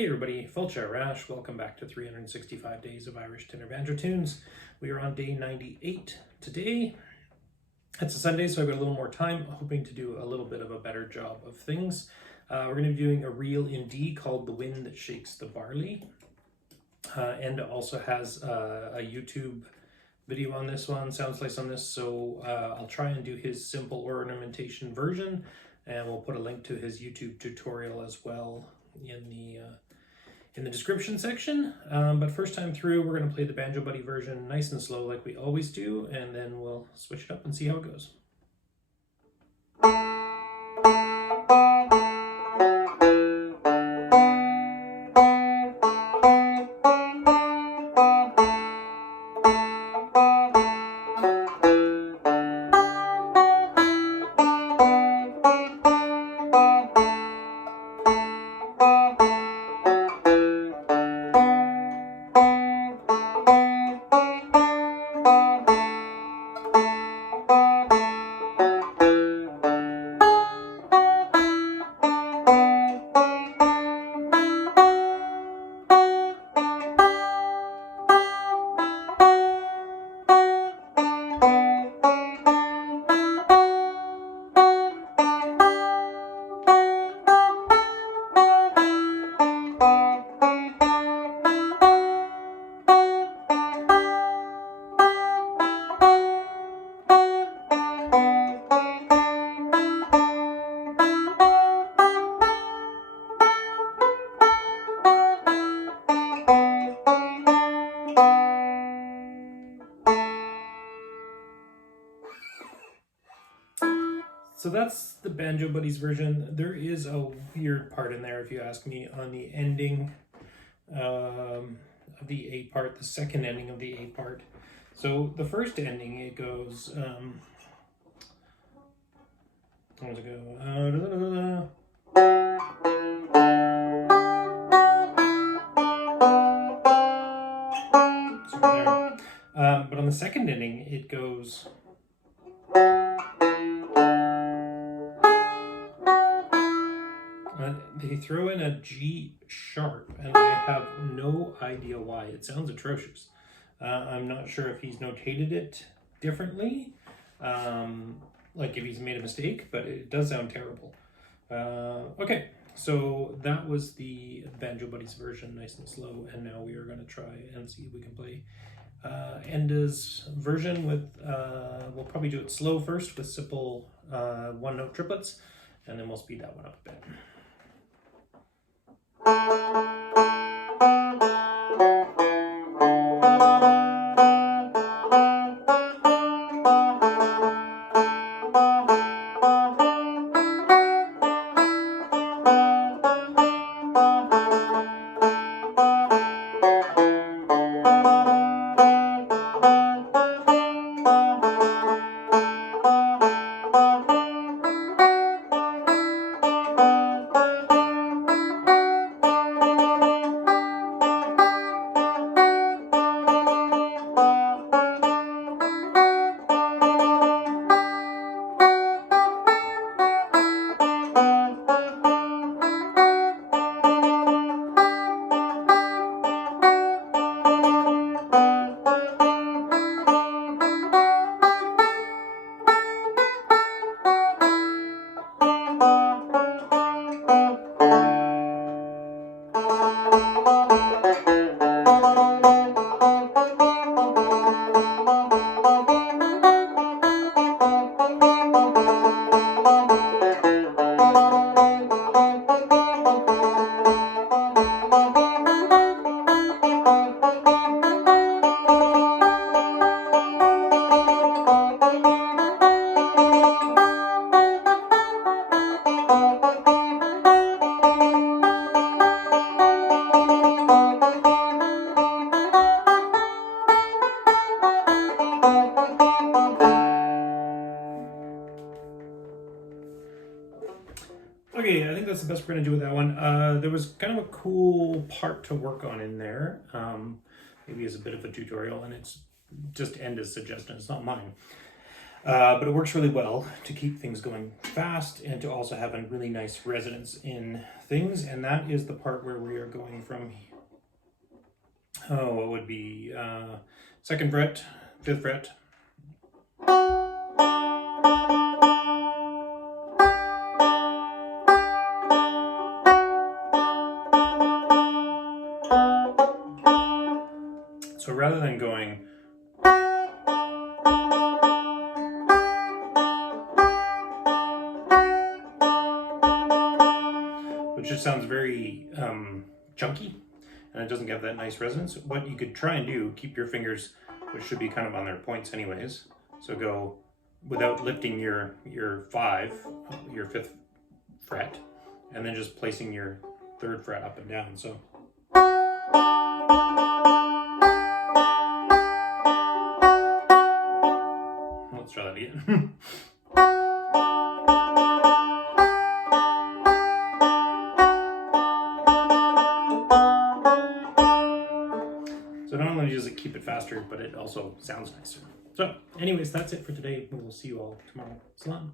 Hey everybody, Fulcha Rash. Welcome back to 365 Days of Irish Tenor Banjo Tunes. We are on day 98 today. It's a Sunday, so I've got a little more time, hoping to do a little bit of a better job of things. We're going to be doing a reel in D called The Wind That Shakes the Barley. Enda also has a YouTube video on this one, sound slice on this, so I'll try and do his simple ornamentation version, and we'll put a link to his YouTube tutorial as well in the description section. But first time through, we're going to play the Banjo Buddy version nice and slow like we always do, and then we'll switch it up and see how it goes. So that's the Banjo Buddies version. There is a weird part in there, if you ask me, on the ending of the A part, the second ending of the A part. So the first ending, it goes, how does it go? So there. But on the second ending, it goes. They throw in a G sharp, and I have no idea why. It sounds atrocious. I'm not sure if he's notated it differently, like if he's made a mistake, but it does sound terrible. Okay, so that was the Banjo Buddies version, nice and slow, and now we are going to try and see if we can play Enda's version with, we'll probably do it slow first with simple one-note triplets, and then we'll speed that one up a bit. Okay, I think that's the best we're going to do with that one. There was kind of a cool part to work on in there, maybe as a bit of a tutorial, and it's just Enda's suggestion, it's not mine. But it works really well to keep things going fast and to also have a really nice resonance in things. And that is the part where we are going from, what would be 2nd fret, 5th fret. So rather than going which just sounds very chunky, and it doesn't get that nice resonance. What you could try and do, keep your fingers, which should be kind of on their points anyways, so go without lifting your 5th fret, and then just placing your 3rd fret up and down. So let's try that again. So not only does it keep it faster, but it also sounds nicer. So anyways, that's it for today. We will see you all tomorrow. Salam.